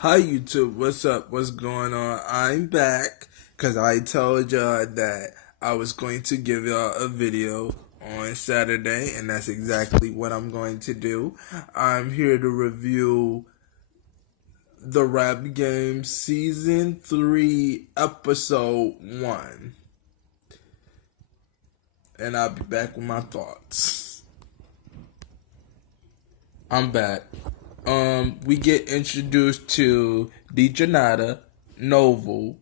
Hi YouTube, what's up? What's going on? I'm back because I told y'all that I was going to give y'all a video on Saturday, and that's exactly what I'm going to do. I'm here to review the Rap Game Season 3, Episode 1. And I'll be back with my thoughts. I'm back. We get introduced to DeJohnada, Novel,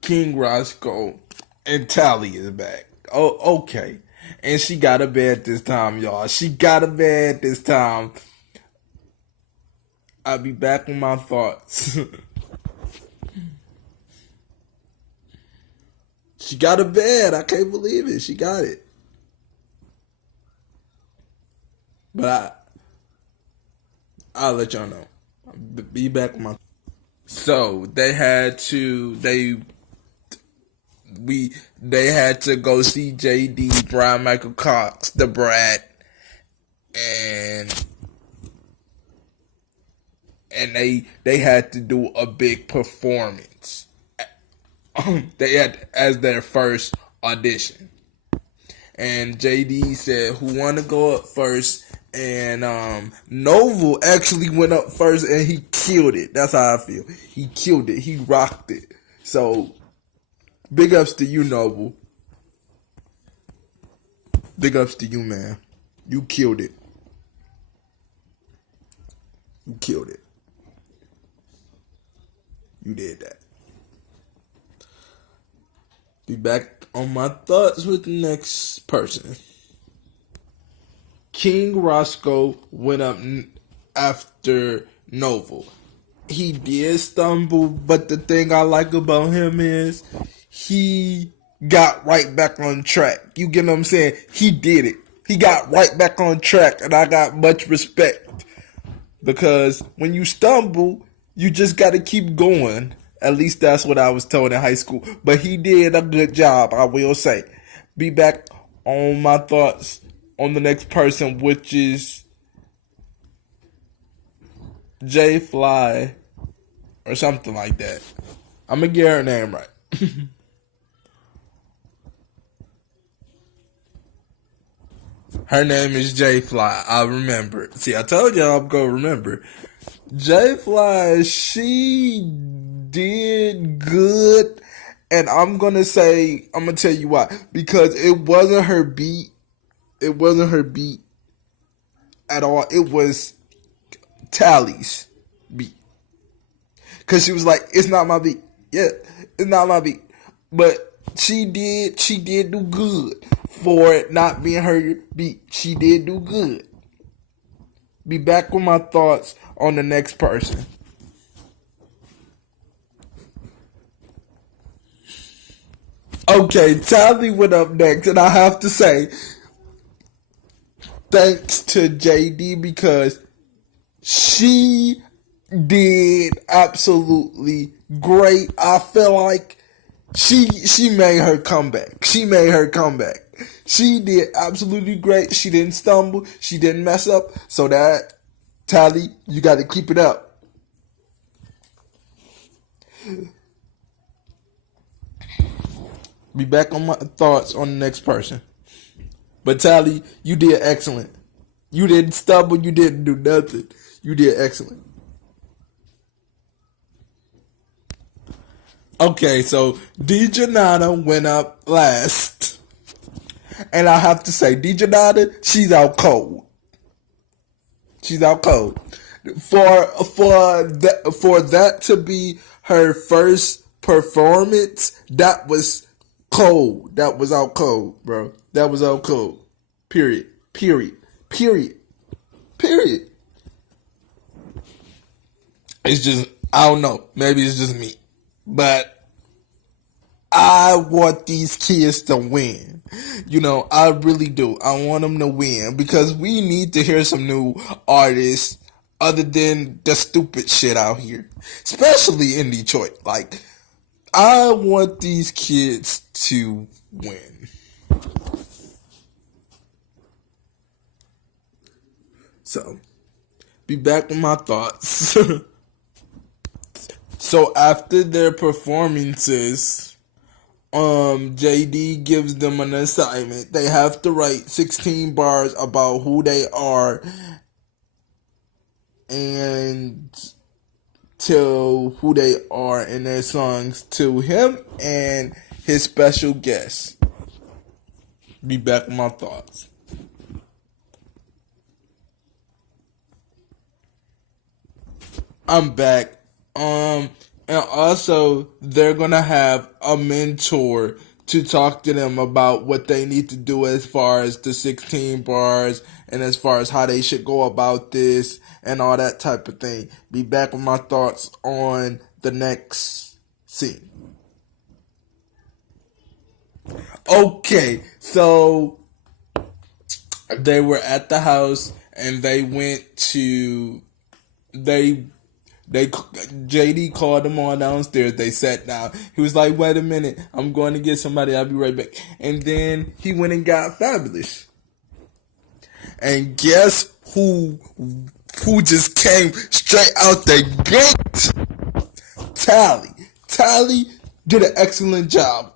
King Roscoe, and Tally is back. Oh, okay. And she got a bed this time, y'all. She got a bed this time. I'll be back with my thoughts. She got a bed. I can't believe it. She got it. But I'll let y'all know. Be back with my. So they had to they had to go see JD, Brian Michael Cox, the Brat, and they had to do a big performance. They had as their first audition, and JD said, "Who want to go up first?" And Novel actually went up first, and he killed it. That's how I feel. He killed it. He rocked it. So big ups to you, Noble. Big ups to you, man. You killed it. You killed it. You did that. Be back on my thoughts with the next person. King Roscoe went up after Novel. He did stumble, but the thing I like about him is he got right back on track. You get what I'm saying? He did it. He got right back on track, and I got much respect. Because when you stumble, you just got to keep going. At least that's what I was told in high school. But he did a good job, I will say. Be back on my thoughts on the next person, which is J Fly or something like that. I'm going to get her name right. Her name is J Fly. I remember. See, I told y'all I'm going to remember. J Fly, she did good. And I'm going to tell you why. Because it wasn't her beat. It wasn't her beat at all. It was Tally's beat. Because she was like, it's not my beat. Yeah, it's not my beat. But she did do good for it not being her beat. She did do good. Be back with my thoughts on the next person. Okay, Tally went up next, and I have to say, thanks to JD because she did absolutely great. I feel like she made her comeback. She made her comeback. She did absolutely great. She didn't stumble. She didn't mess up. So that, Tally, you got to keep it up. Be back on my thoughts on the next person. But Tally, you did excellent. You didn't stumble. You didn't do nothing. You did excellent. Okay, so DeJohnada went up last. And I have to say, DeJohnada, she's out cold. She's out cold. For that to be her first performance, that was cold. That was out cold, bro. That was out cold. Period. Period. Period. Period. It's just, I don't know. Maybe it's just me. But I want these kids to win. You know, I really do. I want them to win because we need to hear some new artists other than the stupid shit out here, especially in Detroit. Like, I want these kids to win. So, be back with my thoughts. So after their performances, JD gives them an assignment. They have to write 16 bars about who they are and tell who they are in their songs to him and his special guest. Be back with my thoughts. I'm back. And also they're gonna have a mentor to talk to them about what they need to do as far as the 16 bars and as far as how they should go about this and all that type of thing. Be back with my thoughts on the next scene. Okay, so they were at the house and they went to they JD called them all downstairs. They sat down. He was like, "Wait a minute, I'm going to get somebody. I'll be right back." And then he went and got Fabulous. And guess who just came straight out the gate? Tally. Tally did an excellent job.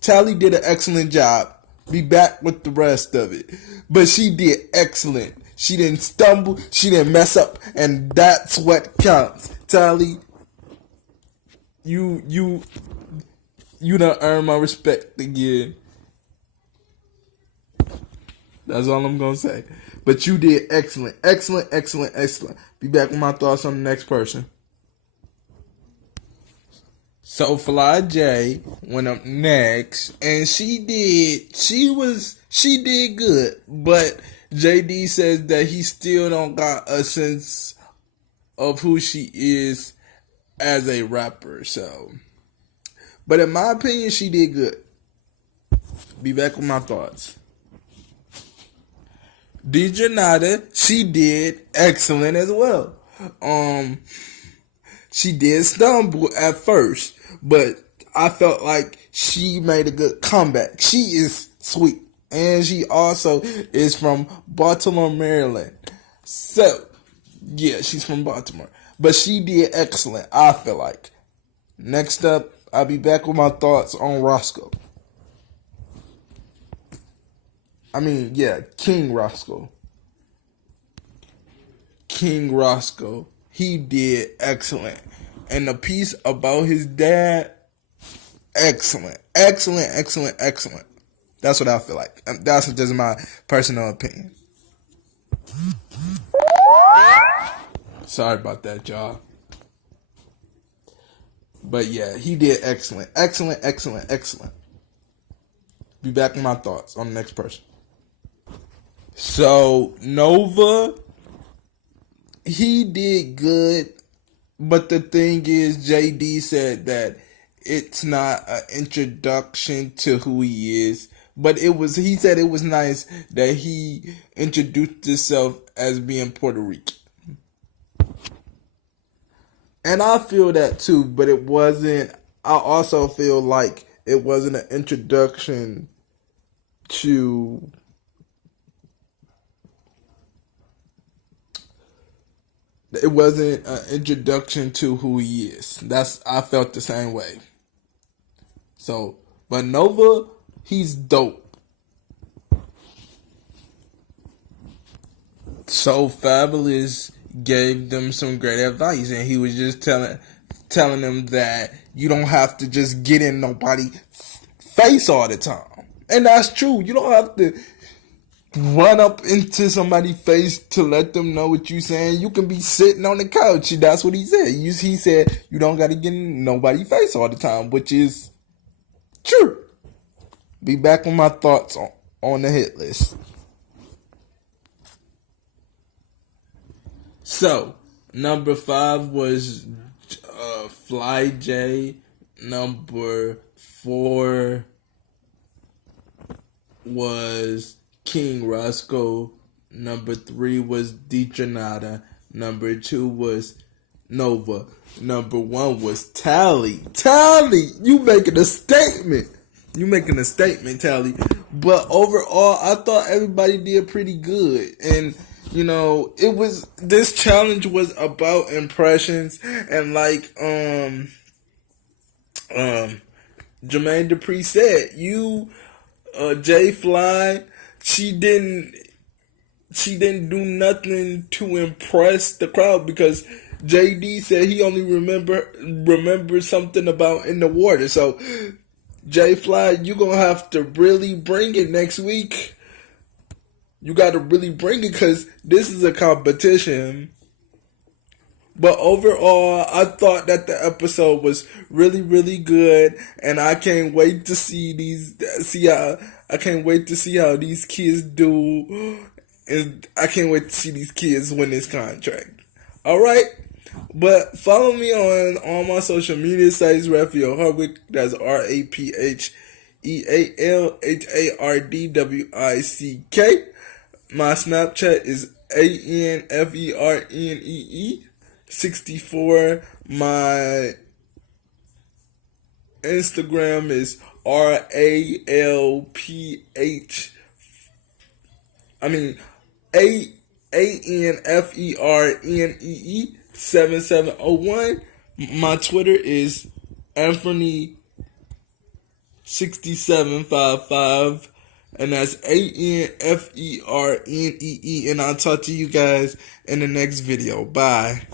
Tally did an excellent job. Be back with the rest of it. But she did excellent. She didn't stumble. She didn't mess up. And that's what counts. Tally, you done earned my respect again. That's all I'm going to say. But you did excellent. Excellent, excellent, excellent. Be back with my thoughts on the next person. So Fly J went up next, and she did good, but JD says that he still don't got a sense of who she is as a rapper. So, but in my opinion, she did good. Be back with my thoughts. Dejanada, she did excellent as well. She did stumble at first, but I felt like she made a good comeback. She is sweet. And she also is from Baltimore, Maryland. So, yeah, she's from Baltimore. But she did excellent, I feel like. Next up, I'll be back with my thoughts on Roscoe. King Roscoe. King Roscoe. He did excellent. And the piece about his dad, excellent. Excellent, excellent, excellent. That's what I feel like. That's just my personal opinion. Sorry about that, y'all. But yeah, he did excellent. Excellent, excellent, excellent. Be back with my thoughts on the next person. So, Nova, he did good. But the thing is, JD said that it's not an introduction to who he is. But he said it was nice that he introduced himself as being Puerto Rican. And I feel that too, but it wasn't, I also feel like it wasn't an introduction to who he is. I felt the same way. So, but Nova, he's dope. So Fabulous gave them some great advice, and he was just telling them that you don't have to just get in nobody's face all the time. And that's true. You don't have to run up into somebody's face to let them know what you're saying. You can be sitting on the couch. That's what he said. He said you don't got to get in nobody's face all the time, which is true. Be back with my thoughts on the hit list. So, number 5 was Fly J. Number 4 was King Roscoe. Number 3 was Dejanada. Number 2 was Nova. Number 1 was Tally. Tally, you making a statement. Tally. But overall, I thought everybody did pretty good. And this challenge was about impressions, and like Jermaine Dupri said, Jay Fly, she didn't do nothing to impress the crowd, because JD said he only remember something about in the water. So Jay Fly, you gonna have to really bring it next week. You got to really bring it, because this is a competition. But overall, I thought that the episode was really, really good, and I can't wait to I can't wait to see how these kids do, and I can't wait to see these kids win this contract. All right, but follow me on all my social media sites, Raphael Hardwick. That's RAPHEALHARDWICK. My Snapchat is ANFERNEE64. My Instagram is RALPH. I mean ANFERNEE 7701. My Twitter is Anthony 6755, and that's ANFERNEE. And I'll talk to you guys in the next video. Bye.